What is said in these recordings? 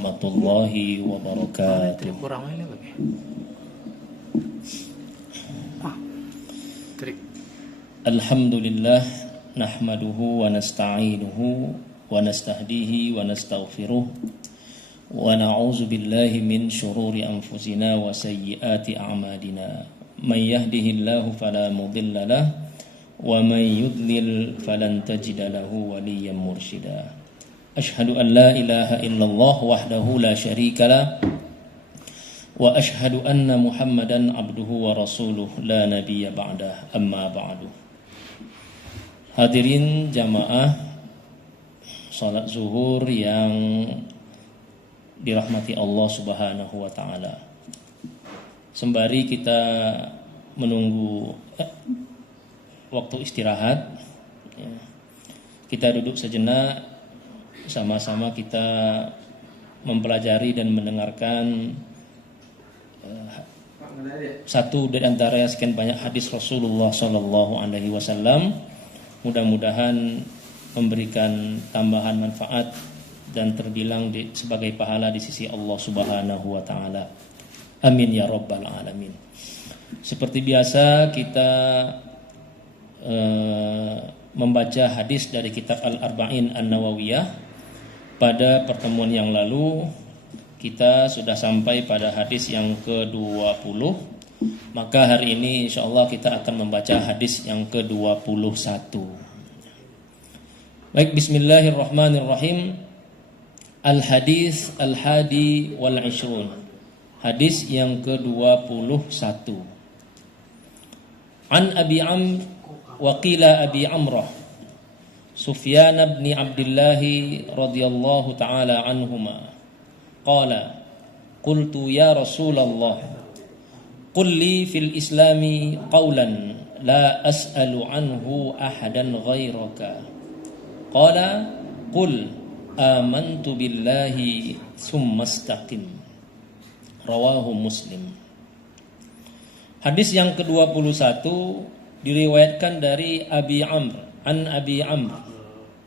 warahmatullahi wabarakatuh. Kurang ini lagi. Alhamdulillah nahmaduhu wa nasta'inuhu wa nastahdihi wa nastaghfiruh wa na'udzu billahi min syururi anfusina wa sayyiati a'malina. May yahdihillahu fala mudilla lahu wa may yudlil falan tajida lahu waliyyan mursyida. Ashhadu an la ilaha illallah wahdahu la syarika lah wa ashhadu anna Muhammadan abduhu wa rasuluh la nabiyya ba'dah, amma ba'du. Hadirin jamaah salat zuhur yang dirahmati Allah Subhanahu wa taala. Sembari kita menunggu waktu istirahat, kita duduk sejenak, sama-sama kita mempelajari dan mendengarkan satu dari antara sekian banyak hadis Rasulullah Sallallahu Alaihi Wasallam. Mudah-mudahan memberikan tambahan manfaat dan terbilang sebagai pahala di sisi Allah Subhanahu Wa Taala. Amin ya Rabbal Alamin. Seperti biasa kita membaca hadis dari kitab Al-Arba'in An-Nawawiyah. Pada pertemuan yang lalu kita sudah sampai pada hadis yang ke-20. Maka hari ini insyaallah kita akan membaca hadis yang ke-21. Baik, bismillahirrahmanirrahim. Al-hadis al-hadi wal 'ishrun. Hadis yang ke-21. An Abi Amr wa qila Abi Amrah Sufyan bin Abdullah radhiyallahu ta'ala anhuma qala qultu ya Rasulullah qul li fil islami qawlan la as'alu anhu ahadan ghairaka qala qul amantu billahi thumma istaqim. Rawahu Muslim. Hadis yang ke-21 diriwayatkan dari Abi Amr an Abi Amr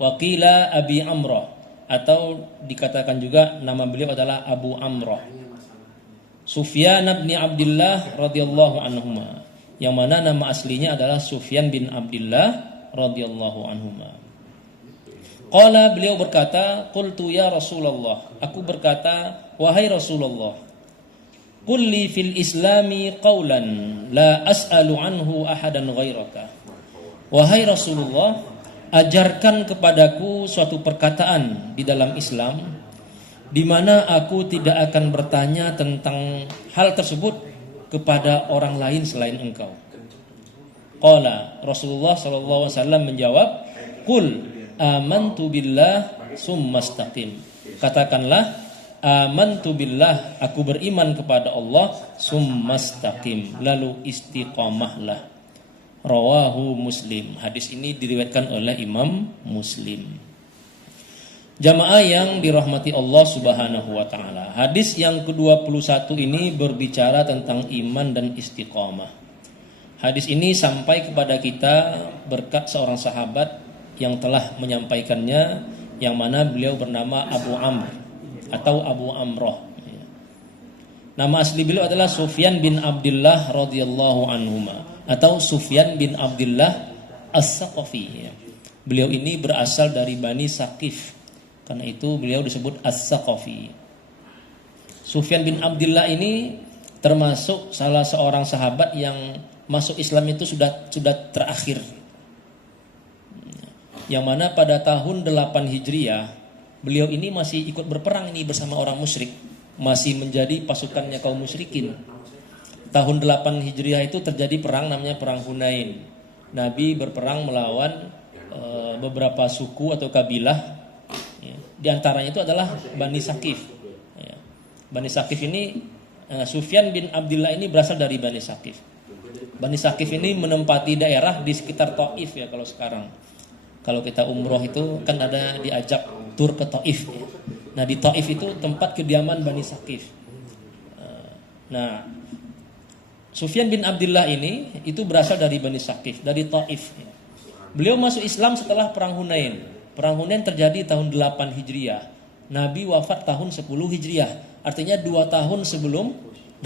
Waqila Abi Amrah, atau dikatakan juga nama beliau adalah Abu Amrah, Sufyan bin Abdullah radhiyallahu anhuma, yang mana nama aslinya adalah Sufyan bin Abdullah radhiyallahu anhuma. Qala, beliau berkata, qultu ya Rasulullah, aku berkata wahai Rasulullah, qul li fil islami qawlan la as'alu anhu ahadan ghairaka. Wahai Rasulullah, ajarkan kepadaku suatu perkataan di dalam Islam di mana aku tidak akan bertanya tentang hal tersebut kepada orang lain selain engkau. Qala, Rasulullah sallallahu alaihi wasallam menjawab, qul amantu billah summa istaqim. Katakanlah, amantu billah, aku beriman kepada Allah, summa istaqim, lalu istiqamahlah. Rawahu Muslim. Hadis ini diriwayatkan oleh Imam Muslim. Jamaah yang dirahmati Allah Subhanahu wa taala. Hadis yang ke-21 ini berbicara tentang iman dan istiqamah. Hadis ini sampai kepada kita berkat seorang sahabat yang telah menyampaikannya, yang mana beliau bernama Abu Amr atau Abu Amrah. Nama asli beliau adalah Sufyan bin Abdullah radhiyallahu anhuma, atau Sufyan bin Abdullah As-Saqafi. Beliau ini berasal dari Bani Saqif, karena itu beliau disebut As-Saqafi. Sufyan bin Abdullah ini termasuk salah seorang sahabat yang masuk Islam itu sudah terakhir, yang mana pada tahun 8 Hijriah beliau ini masih ikut berperang ini bersama orang musyrik, masih menjadi pasukannya kaum musyrikin. Tahun 8 Hijriah itu terjadi perang namanya Perang Hunain. Nabi berperang melawan beberapa suku atau kabilah. Di antaranya itu adalah Bani Saqif. Bani Saqif ini, Sufyan bin Abdullah ini berasal dari Bani Saqif. Bani Saqif ini menempati daerah di sekitar Taif ya kalau sekarang. Kalau kita umroh itu kan ada diajak tur ke Taif. Nah di Taif itu tempat kediaman Bani Saqif. Nah, Sufyan bin Abdullah ini itu berasal dari Bani Saqif, dari Taif. Beliau masuk Islam setelah Perang Hunain. Perang Hunain terjadi tahun 8 Hijriah. Nabi wafat tahun 10 Hijriah. Artinya 2 tahun sebelum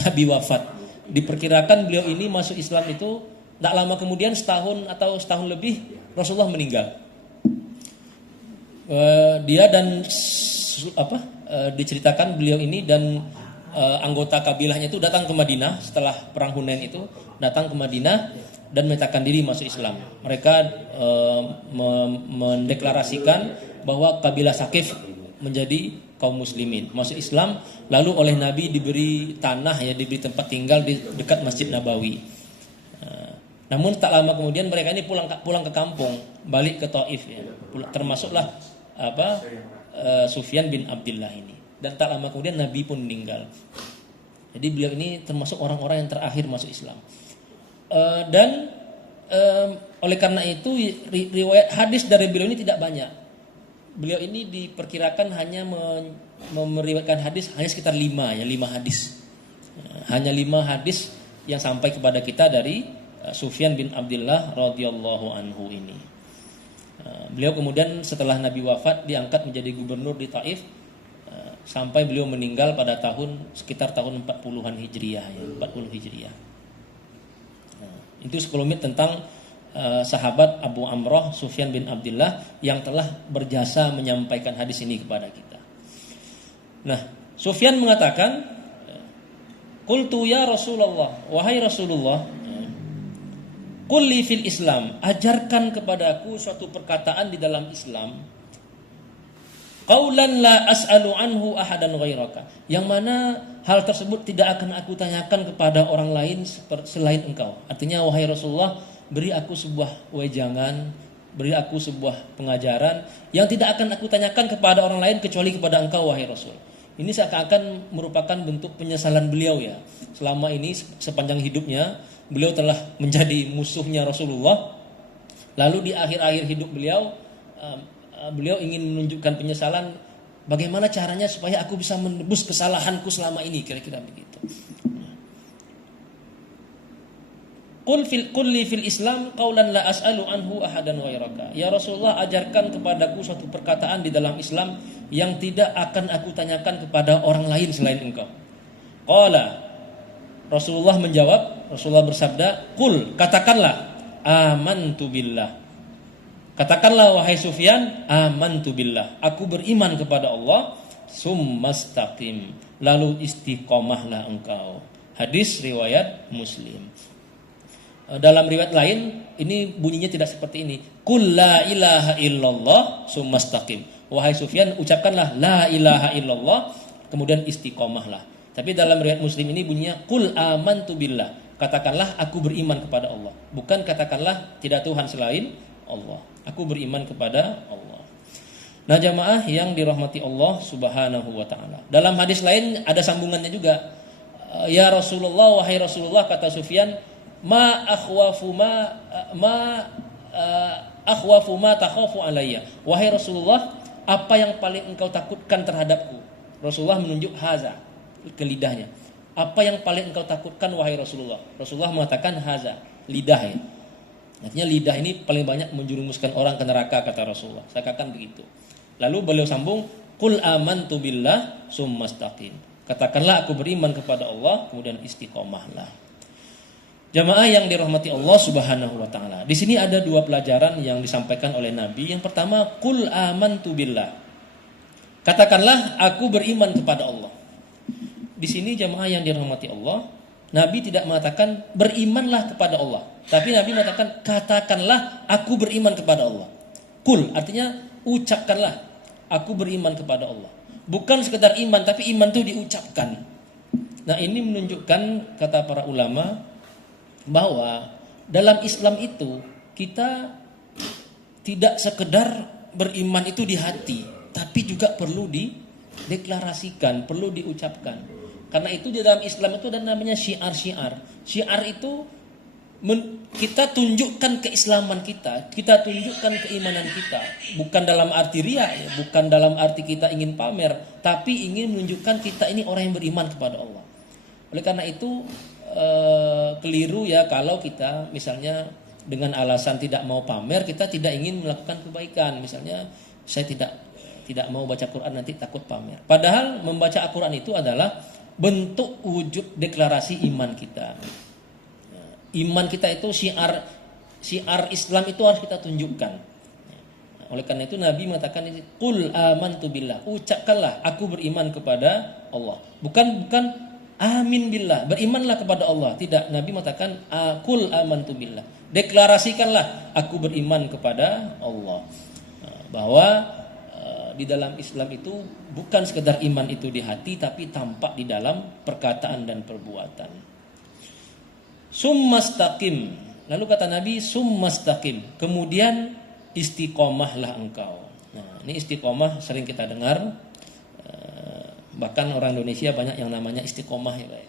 Nabi wafat. Diperkirakan beliau ini masuk Islam itu tidak lama kemudian, setahun atau setahun lebih Rasulullah meninggal. Dia dan diceritakan beliau ini dan anggota kabilahnya itu datang ke Madinah setelah perang Hunain itu, datang ke Madinah dan menyatakan diri masuk Islam. Mereka mendeklarasikan bahwa kabilah Saqif menjadi kaum muslimin, masuk Islam, lalu oleh Nabi diberi tanah, ya, diberi tempat tinggal di dekat Masjid Nabawi. Namun tak lama kemudian mereka ini pulang ke kampung, balik ke Taif, ya. Termasuklah Sufyan bin Abdullah ini. Dan tak lama kemudian Nabi pun meninggal. Jadi beliau ini termasuk orang-orang yang terakhir masuk Islam. Oleh karena itu riwayat hadis dari beliau ini tidak banyak. Beliau ini diperkirakan hanya meriwayatkan hadis hanya sekitar 5 hadis. Hanya 5 hadis yang sampai kepada kita dari Sufyan bin Abdullah radhiyallahu anhu ini. Beliau kemudian setelah Nabi wafat diangkat menjadi gubernur di Taif sampai beliau meninggal pada sekitar tahun 40-an Hijriah, ya, 40 Hijriah. Itu sekelumit tentang sahabat Abu Amrah Sufyan bin Abdullah yang telah berjasa menyampaikan hadis ini kepada kita. Nah, Sufyan mengatakan, "Qultu ya Rasulullah, wahai Rasulullah, qulli fil Islam, ajarkan kepadaku suatu perkataan di dalam Islam, qaulan la as'alu anhu ahadan ghairaka, yang mana hal tersebut tidak akan aku tanyakan kepada orang lain selain engkau." Artinya, wahai Rasulullah, beri aku sebuah wejangan, beri aku sebuah pengajaran yang tidak akan aku tanyakan kepada orang lain kecuali kepada engkau, wahai Rasul. Ini seakan-akan merupakan bentuk penyesalan beliau, ya. Selama ini sepanjang hidupnya beliau telah menjadi musuhnya Rasulullah. Lalu di akhir-akhir hidup beliau ingin menunjukkan penyesalan, bagaimana caranya supaya aku bisa menebus kesalahanku selama ini, kira-kira begitu. Qul li fil Islam qaulan la as'alu anhu ahadan ghairaka. Ya Rasulullah, ajarkan kepadaku suatu perkataan di dalam Islam yang tidak akan aku tanyakan kepada orang lain selain engkau. Qala, Rasulullah menjawab, Rasulullah bersabda, "Qul," katakanlah, "amantu billah." Katakanlah wahai Sufyan, "amantu billah." Aku beriman kepada Allah, "Summastaqim." Lalu istiqomahlah engkau. Hadis riwayat Muslim. Dalam riwayat lain ini bunyinya tidak seperti ini. Qul la ilaha illallah summastaqim. Wahai Sufyan, ucapkanlah la ilaha illallah, kemudian istiqomahlah. Tapi dalam riwayat Muslim ini bunyinya qul amantu billah. Katakanlah aku beriman kepada Allah. Bukan katakanlah tidak Tuhan selain Allah. Aku beriman kepada Allah. Nah, jamaah yang dirahmati Allah Subhanahu wa taala. Dalam hadis lain ada sambungannya juga. Ya Rasulullah, wahai Rasulullah, kata Sufyan, ma akhwafu ma takhafu alayya. Wahai Rasulullah, apa yang paling engkau takutkan terhadapku? Rasulullah menunjuk haza ke lidahnya. Apa yang paling engkau takutkan wahai Rasulullah? Rasulullah mengatakan haza, lidah, ya. Artinya lidah ini paling banyak menjerumuskan orang ke neraka, kata Rasulullah. Saya katakan begitu. Lalu beliau sambung, qul amantu billah summastaqim. Katakanlah aku beriman kepada Allah, kemudian istiqomahlah. Jamaah yang dirahmati Allah Subhanahu wa taala. Di sini ada 2 pelajaran yang disampaikan oleh Nabi. Yang pertama, qul amantu billah. Katakanlah aku beriman kepada Allah. Di sini jamaah yang dirahmati Allah, Nabi tidak mengatakan berimanlah kepada Allah, tapi Nabi mengatakan katakanlah aku beriman kepada Allah. Qul artinya ucapkanlah aku beriman kepada Allah. Bukan sekedar iman, tapi iman itu diucapkan. Nah, ini menunjukkan, kata para ulama, bahwa dalam Islam itu kita tidak sekedar beriman itu di hati, tapi juga perlu dideklarasikan, perlu diucapkan. Karena itu di dalam Islam itu ada namanya syiar-syiar. Syiar itu kita tunjukkan keislaman kita tunjukkan keimanan kita, bukan dalam arti riya, ya, bukan dalam arti kita ingin pamer, tapi ingin menunjukkan kita ini orang yang beriman kepada Allah. Oleh karena itu keliru, ya, kalau kita misalnya dengan alasan tidak mau pamer, kita tidak ingin melakukan kebaikan. Misalnya saya tidak tidak mau baca Quran nanti takut pamer. Padahal membaca Al-Quran itu adalah bentuk wujud deklarasi iman kita. Iman kita itu syiar Islam itu harus kita tunjukkan. Oleh karena itu Nabi mengatakan, qul amantu billah, ucapkanlah aku beriman kepada Allah. Bukan amin billah, berimanlah kepada Allah. Tidak, Nabi mengatakan qul amantu billah, deklarasikanlah aku beriman kepada Allah. Bahwa di dalam Islam itu bukan sekedar iman itu di hati, tapi tampak di dalam perkataan dan perbuatan. Summastaqim, lalu kata Nabi summastaqim, kemudian istiqomahlah engkau. Nah, ini istiqomah sering kita dengar, bahkan orang Indonesia banyak yang namanya istiqomah ya Pak.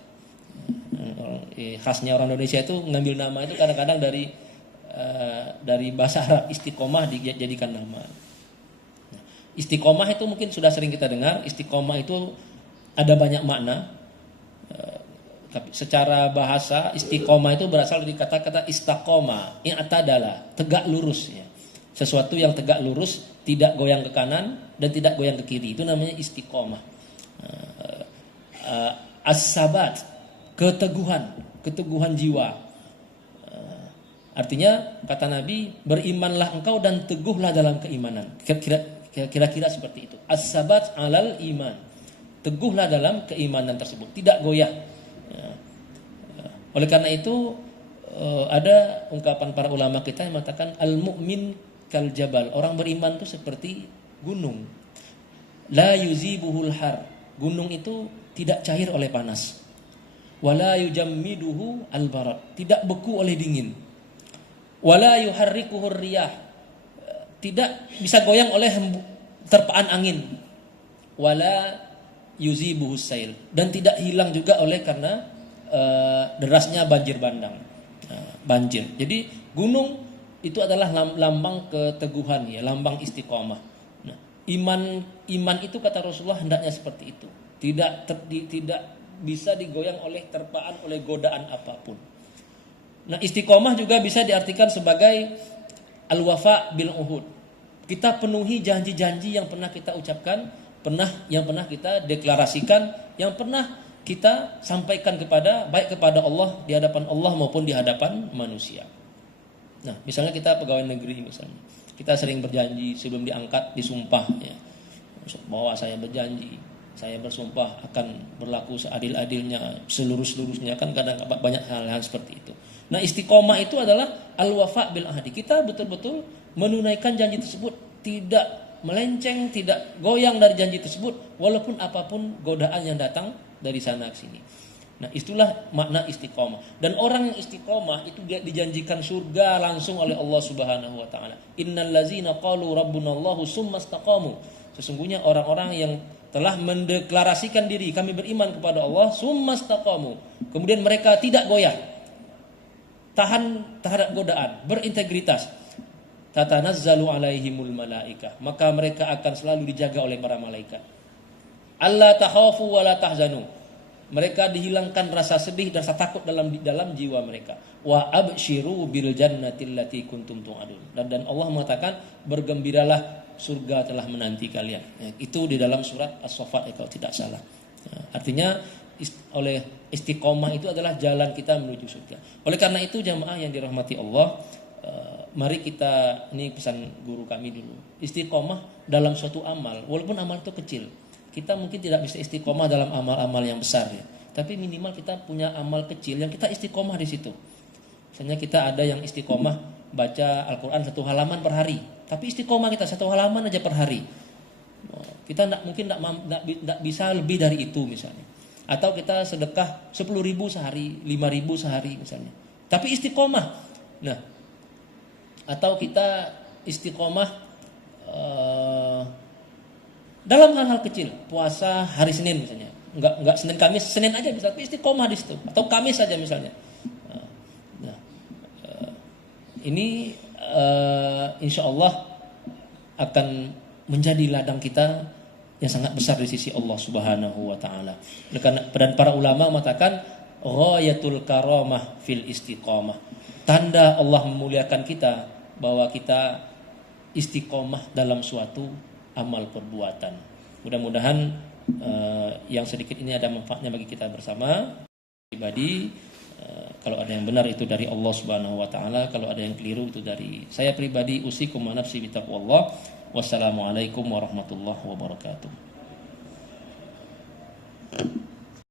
Khasnya orang Indonesia itu ngambil nama itu kadang-kadang dari bahasa Arab, istiqomah dijadikan nama. Istiqomah itu mungkin sudah sering kita dengar. Istiqomah itu ada banyak makna. Tapi secara bahasa istiqomah itu berasal dari kata-kata istaqoma, i'tadala, tegak lurus ya. Sesuatu yang tegak lurus, tidak goyang ke kanan dan tidak goyang ke kiri, itu namanya istiqomah. As-sabat, keteguhan jiwa. Artinya kata Nabi, berimanlah engkau dan teguhlah dalam keimanan. Kira-kira seperti itu. As-sabat alal iman, teguhlah dalam keimanan tersebut, tidak goyah. Oleh karena itu ada ungkapan para ulama kita yang mengatakan al-mu'min kal jabal, orang beriman itu seperti gunung. La yuzibuhul har, gunung itu tidak cair oleh panas. Wala yujammiduhu al-barad, tidak beku oleh dingin. Wala yuharrikuhur riyah, tidak bisa goyang oleh terpaan angin. Wala yuzibuhus sail, dan tidak hilang juga oleh karena derasnya banjir bandang. Banjir. Jadi gunung itu adalah lambang keteguhan ya, lambang istiqomah. Nah, iman itu kata Rasulullah hendaknya seperti itu. Tidak bisa digoyang oleh terpaan oleh godaan apapun. Nah, istiqomah juga bisa diartikan sebagai al-wafa bil uhud. Kita penuhi janji-janji yang pernah kita ucapkan, yang pernah kita deklarasikan, yang pernah kita sampaikan baik kepada Allah, di hadapan Allah maupun di hadapan manusia. Nah, misalnya kita pegawai negeri misalnya, kita sering berjanji sebelum diangkat disumpah ya, bahwa saya berjanji, saya bersumpah akan berlaku seadil-adilnya, seluruhnya, kan kadang banyak hal-hal seperti itu. Nah, istiqomah itu adalah al-wafa bil ahdi. Kita betul-betul menunaikan janji tersebut, tidak melenceng, tidak goyang dari janji tersebut, walaupun apapun godaan yang datang dari sana ke sini. Nah, itulah makna istiqomah. Dan orang yang istiqomah itu dijanjikan surga langsung oleh Allah Subhanahu wa taala. Innal ladzina qalu rabbunallahu tsumastaqamu. Sesungguhnya orang-orang yang telah mendeklarasikan diri kami beriman kepada Allah, tsumastaqamu. Kemudian mereka tidak goyah, tahan terhadap godaan, berintegritas. Tatanazzalu alaihimul malaikah, maka mereka akan selalu dijaga oleh para malaikat. Allah takhafu wa la tahzanu, mereka dihilangkan rasa sedih dan rasa takut dalam jiwa mereka. Wa absyiru bil jannatil lati kuntum tu'adun, dan Allah mengatakan bergembiralah, surga telah menanti kalian. Itu di dalam surat As-Saffat kalau tidak salah. Artinya oleh istiqomah itu adalah jalan kita menuju surga. Oleh karena itu jamaah yang dirahmati Allah, mari kita, ini pesan guru kami dulu, istiqomah dalam suatu amal, walaupun amal itu kecil. Kita mungkin tidak bisa istiqomah dalam amal-amal yang besar ya, tapi minimal kita punya amal kecil yang kita istiqomah di situ. Misalnya kita ada yang istiqomah baca Al-Quran 1 halaman per hari, tapi istiqomah kita 1 halaman aja per hari. Kita mungkin tidak bisa lebih dari itu misalnya. Atau kita sedekah 10.000 sehari, 5.000 sehari misalnya, tapi istiqomah. Nah, atau kita istiqomah dalam hal-hal kecil, puasa hari Senin misalnya, enggak Senin Kamis, Senin aja bisa, tapi istiqomah di situ, atau Kamis saja misalnya. Nah, ini insya Allah akan menjadi ladang kita yang sangat besar di sisi Allah Subhanahu wa taala. Dan para ulama mengatakan ghayatul karamah fil istiqomah. Tanda Allah memuliakan kita bahwa kita istiqomah dalam suatu amal perbuatan. Mudah-mudahan yang sedikit ini ada manfaatnya bagi kita bersama. Pribadi, kalau ada yang benar itu dari Allah Subhanahu wa taala, kalau ada yang keliru itu dari saya pribadi. Usikum wa nafsi bitaqwallah. Wassalamualaikum warahmatullahi wabarakatuh.